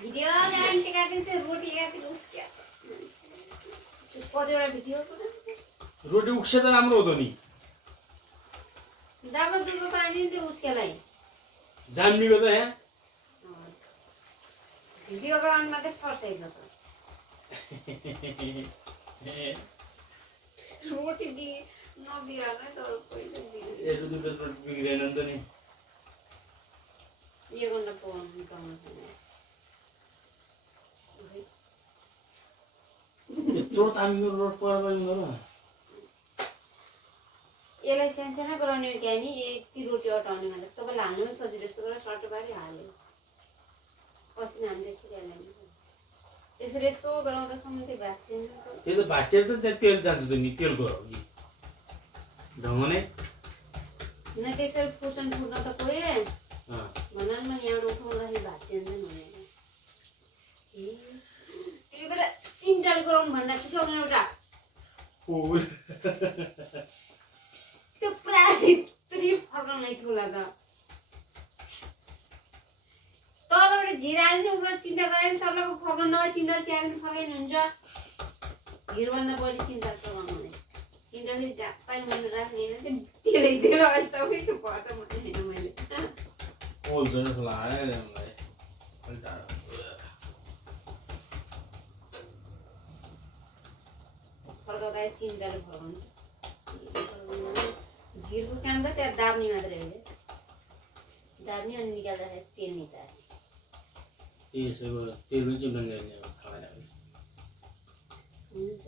video guarantee काटेको थियो रोटी काटेको उस्किया छ कतिवटा भिडियो रोटी उक्से त राम्रो हो त नि दाबा दुबो पानी त्यो उस्केलाई जान्मीको त यहाँ भिडियो गराउनु मात्रै सर्सै छ त रोटी दि नबिगार्न त पैसा दिनु एक दुई रोटी बिग्रेन नि त नि यो गर्न पाउनु छैन यत्रो तामीको रोड पर्यो र यसलाई सानो गराउने क्या नि यति रोटी अटाउने मात्रै तपाईँलाई हाल्नु पनि सजिलो यस्तो गरेर सर्टो पारी हाल्यो पसिना हामी त्यस्तै हाल्यो यसरी यस्तो गराउँदासम्म त्यो भाँच्दैन त्यो त भाँचेर त त्यहाँ तेल जान्छ त नि तेल गरौ कि ढङ्ग नै न त्यसरी फुट्छन् फुट्न त कोही भनौँ न यहाँबाट उठाउँदाखेरि भाँचिन्छ भनेर त्यही भएर चिन्ताले गराउनु भन्दा छु कि अघि एउटा त्यो प्रायः फर्काउनै छु होला त तलबाट झिरा हाल्नु उपबाट चिन्ता गरे नि सर्लको फर्काउनु नभए चिन्ता चिया पनि फर्काइनु हुन्छ घिरभन्दा बढी चिन्ता चलाउनु हुने चिन्ता फेरि झाप्पाइ मुनि राख्ने त्यसले दिएर अहिले तपाईँको भयो त होइन मैले फर्काउँदा चिन्ताले फर्काउँछ झिरको काम त त्यहाँ दाब्ने मात्रै हो दाब्ने अनि निकाल्दाखेरि तेल निकाल्ने तेल पनि चिम्टन गर्ने हुन्छ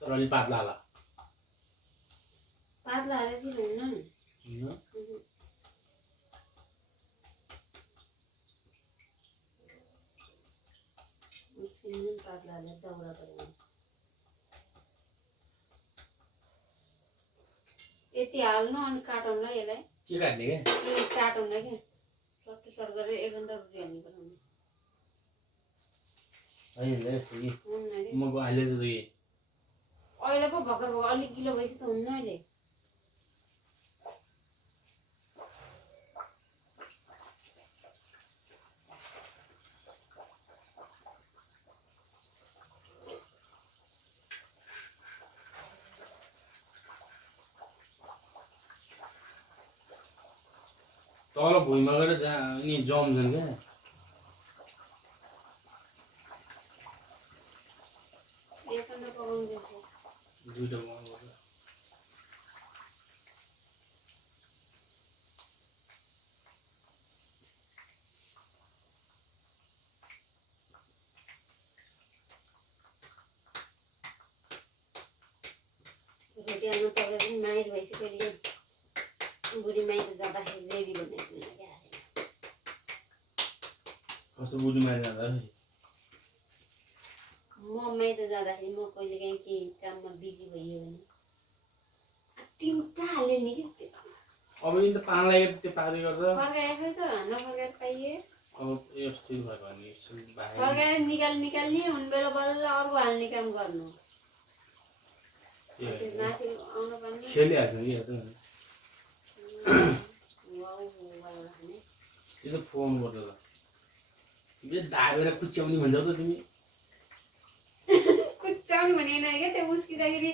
तर अलि पातला हाल पातला हालेर चाहिँ हुन्न नि पातला हालेर दाउरा पर्यो यति हाल्नु अनि काटौँला यसलाई के काट्ने के काटौँला के सर्ट गरेर 1 घन्टा रोटी हाल्नु पर्यो म अहिले त अहिले पो भर्खर अलिक किलो भएपछि त हुन्न अहिले तल भुइँमा गएर नि जम्छन् क्या दुईटा बनाउनु रोटी हाल्नु तपाईँ पनि माहिर भइसक्यो बुढी माइत जाँदाखेरि रेडी भन्ने कस्तो बुढी माइत जाँदाखेरि म माइत जाँदाखेरि म कहिले काहीँ केही काममा बिजी भइयो भने टिउटा हाल्यो नि कि अब यिन त पान लागेर त्यो पारी गर्छ फर्काए खै त नफर्काएर पाइए अब यस्तो भयो भने फर्काएर निकाल्ने हुन बेला बल्ल अर्को हाल्ने काम गर्नु माथि आउनु पर्ने खेलिहाल्छ कि त्यो त फोन गर्छ त दाबेर कुच्याउने भन्छौ त तिमी कुच्याउनु भनेन क्या त्यो उस्किँदाखेरि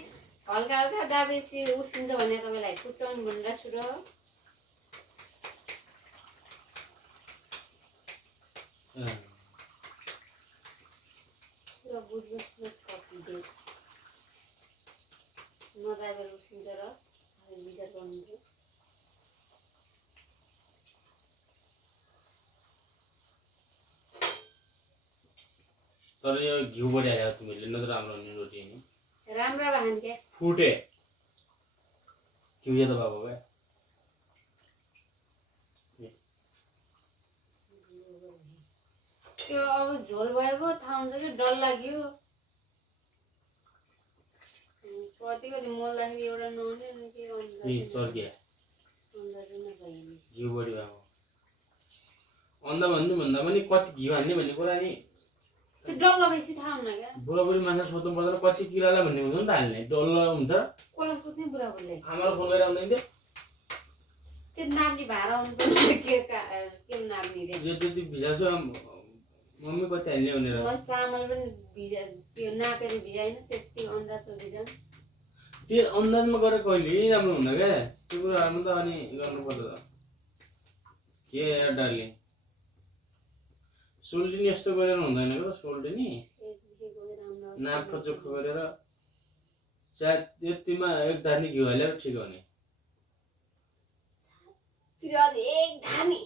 हल्का हल्का दाबेपछि उस्किन्छ भने तपाईँलाई कुच्याउनु भनेर छु र बुझ्नुहोस् न कति दे नदाबेर उस्किन्छ र विचार गर्नुहुन्छ तर यो घिउ बढी हाल्यो तिमीले नत्र राम्रो हुने रोटी हैन राम्रो भान के फुटे घिउ ज्यादा भएको क्या त्यो अब झोल भयो पो थाहा हुन्छ कि डर लाग्यो कति मोल्दाखेरि एउटा नहुने अनि के घिउ बढी भएको अन्दा भन्नु भन्दा पनि कति घिउ हाल्ने भन्ने कुरा नि डल्लो बेसी थाहा हुन्न क्या बुढाबुढी मान्छे सोध्नु पर्दैन कति किलोला भन्ने हुन्छ नि त हाल्ने डल्लो हुन्छ कसलाई कुनै बुढाबुढीले आमालाई फोन गरेर आउँदैन थियो त्यो नाप्ने भाडा आउनु पर्ने के नाप्ने रे यो त्यति भिजाछु मम्मी कति हाल्ने भनेर म चामल पनि भिजा त्यो नापेर भिजाइन त्यति अन्दाजमा भिजाउँ त्यो अन्दाजमा गरेर कहिले राम्रो हुन्न क्या त्यो कुराहरुमा त अनि गर्नुपर्छ त के यार डार्लिङ सोल्टिनी यस्तो गरेर हुँदैन के सोल्टिनी नाप्ठो चोखो गरेर सायद यतिमा एक धानी घिउ हालेर ठिक हो नि तिर एक धानी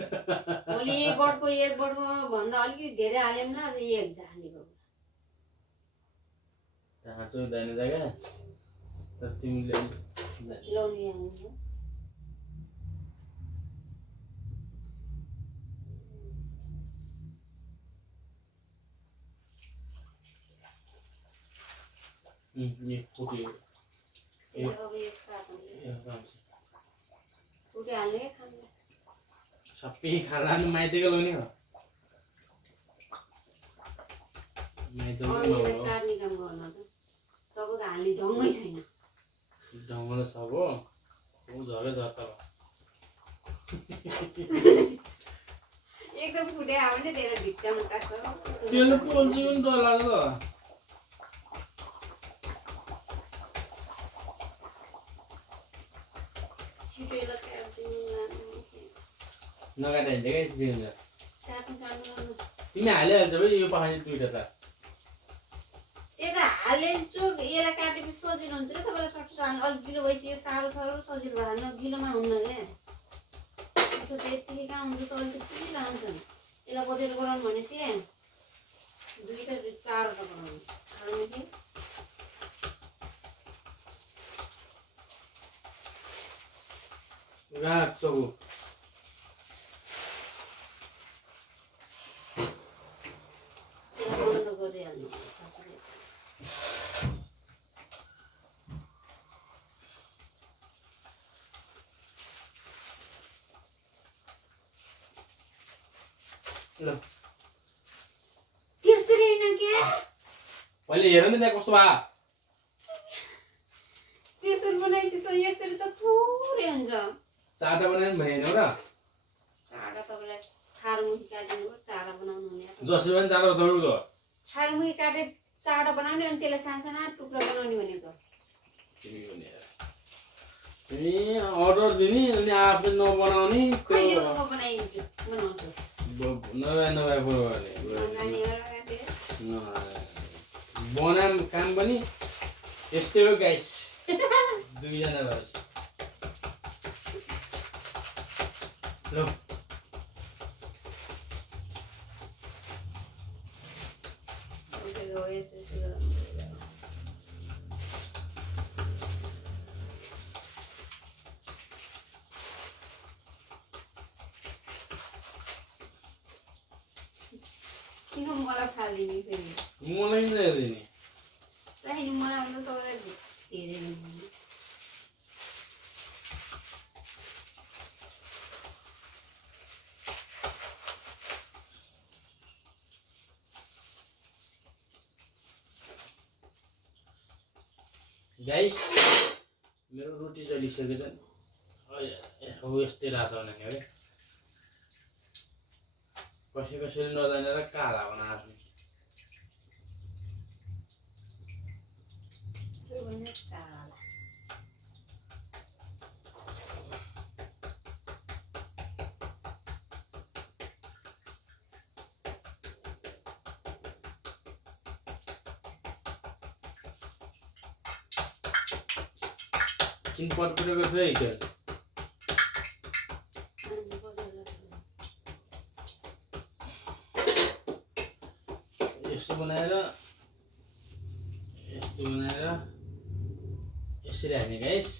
भोलि एक बटको भन्दा अलिकति धेरै हाल्यौँ न अझ एक धानीको हाँसो हुँदैन जग्गा तर तिमीले ल्याउने आउनु ये फुटे अब एक काट्नु फुटे हाल्ने के खानु सबै खाना नि माइतीको ल्याउने हो माइतीको काट्ने काम गर्न त तपाईँको हाल्ने ढङ्गै छैन ढङ्ग त सब हो ऊ झरे झर्ता एकदम फुटे आयो भने त्यसलाई भिट्टामा काट्छ त्यसले पोल्छ पनि डर लाग्छ छिटो नकाटाइन्छ क्या तिमीले काट्नु तिमी हालिहाल्छ भाइ यो पखाली दुईटा त यता हालेन्छु यसलाई काटेपछि सजिलो हुन्छ क्या तपाईँलाई सट्टो हाल्नु अलिक गिलो भइसक्यो साह्रो सजिलो भयो हाल्नु गिलोमा हुन्न क्या यसो त यतिकै कहाँ हुन्छ त अलिकति लान्छ यसलाई कतिवटा बनाउनु भनेपछि दुईवटा चारवटा बनाउनु हाल्नु कि राख चौको बन्द गरिहाल्नु त्यस्तरी होइन क्या पहिले हेर नि त्यहाँ कस्तो भयो त्यसरी बनाएपछि त यसरी त थोरै हुन्छ चारवटा बनायो भने भएन र चाडा तपाईँलाई ठाडोमुखी काटिदिनु चाडा बनाउनु हुने जसले पनि चारवटा थोडो ठाडोमुखी काटे चाडा बनाउने अनि त्यसलाई साना टुक्रा बनाउने भनेको तिमी अर्डर दिने अनि आफूले नबनाउने कहिले म बनाइदिन्छु बनाउँछु नभए कुरो बनाम काम पनि यस्तै हो गाइस दुईजना भएपछि ल किन मलाई फालिदिने फेरि मलाई पनि ल्याइदिने चाहिने मलाई अन्त तपाईँलाई धेरै गाइस मेरो रोटी चलिसकेको छ हो यस्तै रातो हुने है कसैले नजानेर काला बनाएको चिन पटपुटेको छ है त्यो यस्तो बनाएर यसरी हाल्ने गाइस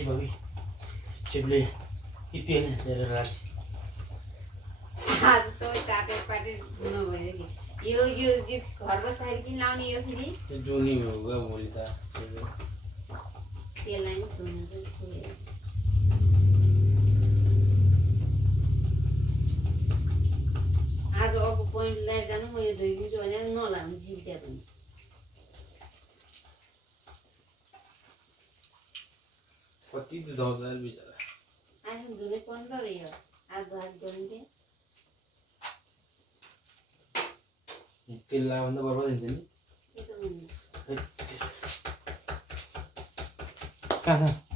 भावी चिप्ले यति हेरेर राखे आज त काटेर पाटेर नभएर यो घर बस्दाखेरि किन लाउने यो फेरि त्यो दुनी हो भोलि त त्यसलाई नि धुनु आज अर्को पोइन्ट लिएर जानु म यो धोइदिन्छु भने नलाउनु जिल्क्या पनि कति धौदा बिचरा आज धुने पर्ने त रह्यो आज भात गरिदिए तेल लाभन्दा बर्बाद हुन्छ नि के त भन्नु कहाँ छ